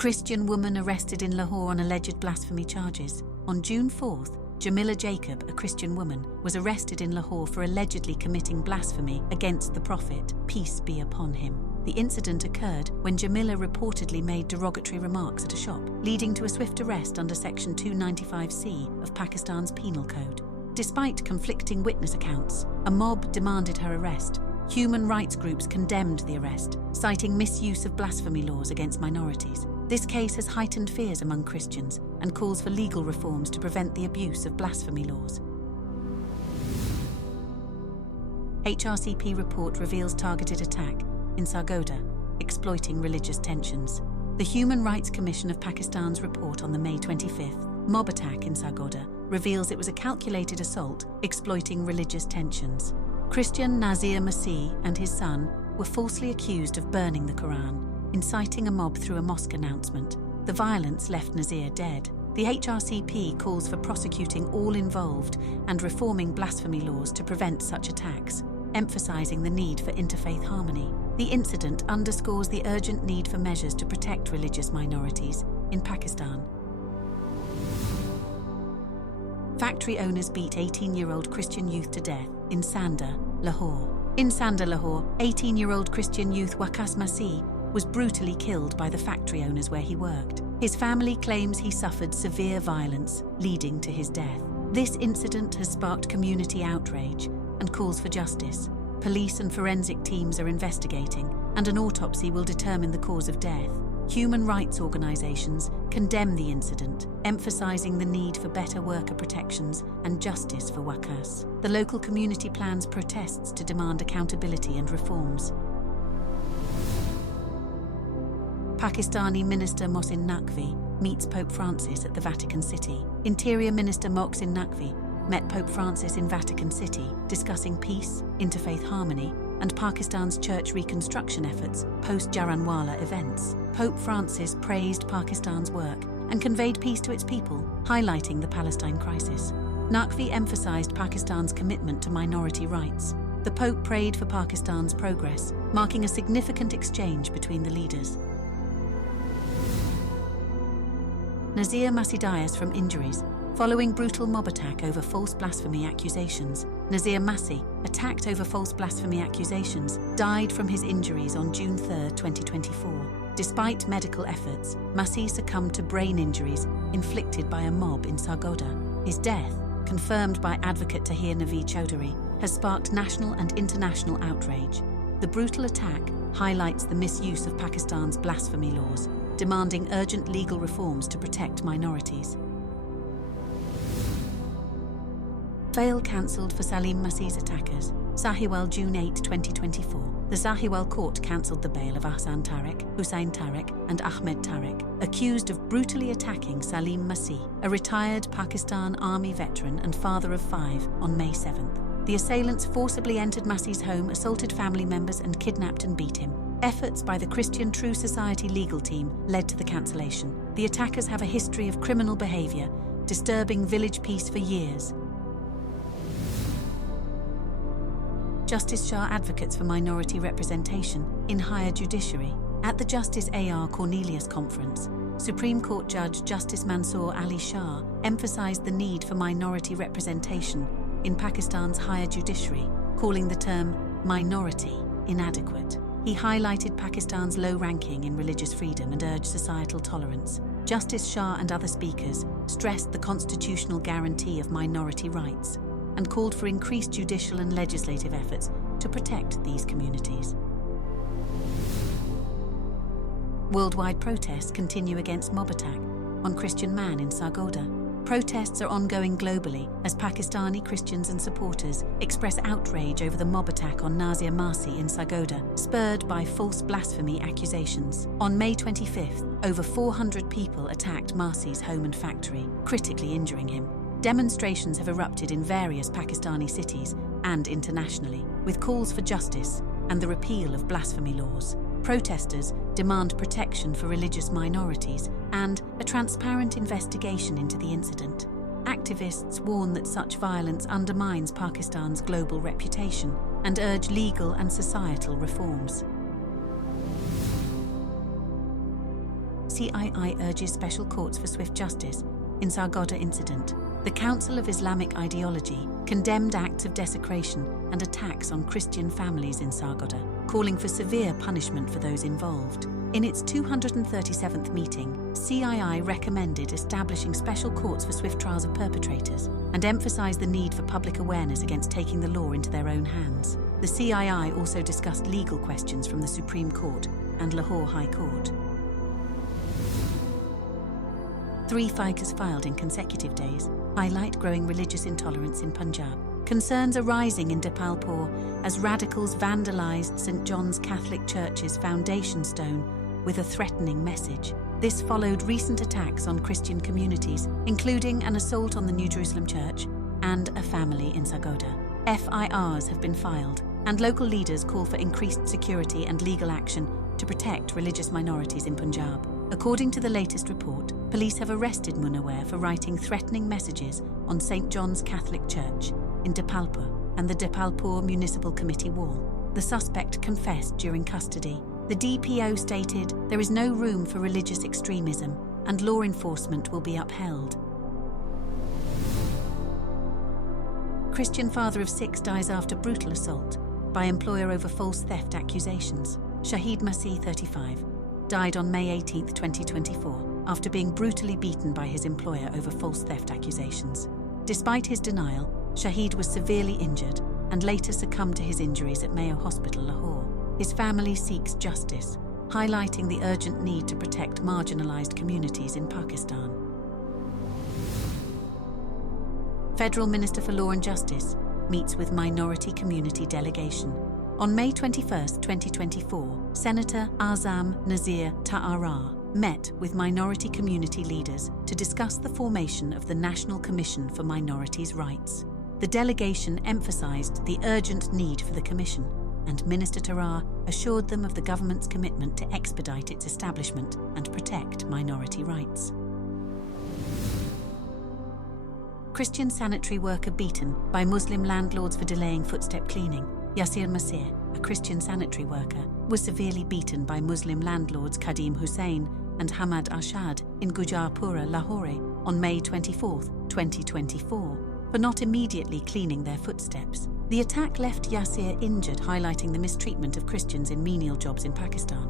Christian woman arrested in Lahore on alleged blasphemy charges. On June 4th, Jamila Jacob, a Christian woman, was arrested in Lahore for allegedly committing blasphemy against the Prophet, peace be upon him. The incident occurred when Jamila reportedly made derogatory remarks at a shop, leading to a swift arrest under Section 295C of Pakistan's Penal Code. Despite conflicting witness accounts, a mob demanded her arrest. Human rights groups condemned the arrest, citing misuse of blasphemy laws against minorities. This case has heightened fears among Christians and calls for legal reforms to prevent the abuse of blasphemy laws. HRCP report reveals targeted attack in Sargodha, exploiting religious tensions. The Human Rights Commission of Pakistan's report on the May 25th mob attack in Sargodha reveals it was a calculated assault exploiting religious tensions. Christian Nazir Masih and his son were falsely accused of burning the Quran, inciting a mob through a mosque announcement. The violence left Nazir dead. The HRCP calls for prosecuting all involved and reforming blasphemy laws to prevent such attacks, emphasizing the need for interfaith harmony. The incident underscores the urgent need for measures to protect religious minorities in Pakistan. Factory owners beat 18-year-old Christian youth to death in Sanda, Lahore. In Sanda, Lahore, 18-year-old Christian youth Nazir Masih was brutally killed by the factory owners where he worked. His family claims he suffered severe violence, leading to his death. This incident has sparked community outrage and calls for justice. Police and forensic teams are investigating, and an autopsy will determine the cause of death. Human rights organizations condemn the incident, emphasizing the need for better worker protections and justice for workers. The local community plans protests to demand accountability and reforms. Pakistani Minister Mohsin Naqvi meets Pope Francis at the Vatican City. Interior Minister Mohsin Naqvi met Pope Francis in Vatican City, discussing peace, interfaith harmony, and Pakistan's church reconstruction efforts post-Jaranwala events. Pope Francis praised Pakistan's work and conveyed peace to its people, highlighting the Palestine crisis. Naqvi emphasized Pakistan's commitment to minority rights. The Pope prayed for Pakistan's progress, marking a significant exchange between the leaders. Nazir Masih dies from injuries following brutal mob attack over false blasphemy accusations. Nazir Masih, attacked over false blasphemy accusations, died from his injuries on June 3, 2024. Despite medical efforts, Masih succumbed to brain injuries inflicted by a mob in Sargodha. His death, confirmed by advocate Tahir Naveed Chaudhary, has sparked national and international outrage. The brutal attack highlights the misuse of Pakistan's blasphemy laws, demanding urgent legal reforms to protect minorities. Bail cancelled for Salim Masih's attackers. Sahiwal, June 8, 2024. The Sahiwal court cancelled the bail of Ahsan Tariq, Hussain Tariq, and Ahmed Tariq, accused of brutally attacking Salim Masih, a retired Pakistan Army veteran and father of 5, on May 7th. The assailants forcibly entered Masih's home, assaulted family members, and kidnapped and beat him. Efforts by the Christian True Society legal team led to the cancellation. The attackers have a history of criminal behaviour, disturbing village peace for years. Justice Shah advocates for minority representation in higher judiciary. At the Justice A.R. Cornelius Conference, Supreme Court Judge Justice Mansoor Ali Shah emphasized the need for minority representation in Pakistan's higher judiciary, calling the term minority inadequate. He highlighted Pakistan's low ranking in religious freedom and urged societal tolerance. Justice Shah and other speakers stressed the constitutional guarantee of minority rights and called for increased judicial and legislative efforts to protect these communities. Worldwide protests continue against mob attack on Christian man in Sargodha. Protests are ongoing globally as Pakistani Christians and supporters express outrage over the mob attack on Nazir Masih in Sargodha, spurred by false blasphemy accusations. On May 25th, over 400 people attacked Masih's home and factory, critically injuring him. Demonstrations have erupted in various Pakistani cities and internationally, with calls for justice and the repeal of blasphemy laws. Protesters demand protection for religious minorities and a transparent investigation into the incident. Activists warn that such violence undermines Pakistan's global reputation and urge legal and societal reforms. CII urges special courts for swift justice in Sargodha incident. The Council of Islamic Ideology condemned acts of desecration and attacks on Christian families in Sargodha, calling for severe punishment for those involved. In its 237th meeting, CII recommended establishing special courts for swift trials of perpetrators and emphasized the need for public awareness against taking the law into their own hands. The CII also discussed legal questions from the Supreme Court and Lahore High Court. 3 ficas filed in consecutive days highlight growing religious intolerance in Punjab. Concerns are rising in Dipalpur as radicals vandalized St. John's Catholic Church's foundation stone with a threatening message. This followed recent attacks on Christian communities, including an assault on the New Jerusalem Church and a family in Sargodha. FIRs have been filed, and local leaders call for increased security and legal action to protect religious minorities in Punjab. According to the latest report, police have arrested Munawar for writing threatening messages on St. John's Catholic Church in Dipalpur and the Dipalpur Municipal Committee wall. The suspect confessed during custody. The DPO stated there is no room for religious extremism and law enforcement will be upheld. Christian father of 6 dies after brutal assault by employer over false theft accusations. Nazir Masih, 35, died on May 18, 2024, after being brutally beaten by his employer over false theft accusations. Despite his denial, Shahid was severely injured and later succumbed to his injuries at Mayo Hospital, Lahore. His family seeks justice, highlighting the urgent need to protect marginalized communities in Pakistan. Federal Minister for Law and Justice meets with minority community delegation. On May 21, 2024, Senator Azam Nazir Ta'ara met with minority community leaders to discuss the formation of the National Commission for Minorities' Rights. The delegation emphasized the urgent need for the commission, and Minister Ta'ara assured them of the government's commitment to expedite its establishment and protect minority rights. Christian sanitary worker beaten by Muslim landlords for delaying footstep cleaning. Nazir Masih, a Christian sanitary worker, was severely beaten by Muslim landlords Kadim Hussain and Hamad Arshad in Gujarpura, Lahore, on May 24, 2024, for not immediately cleaning their footsteps. The attack left Yasir injured, highlighting the mistreatment of Christians in menial jobs in Pakistan.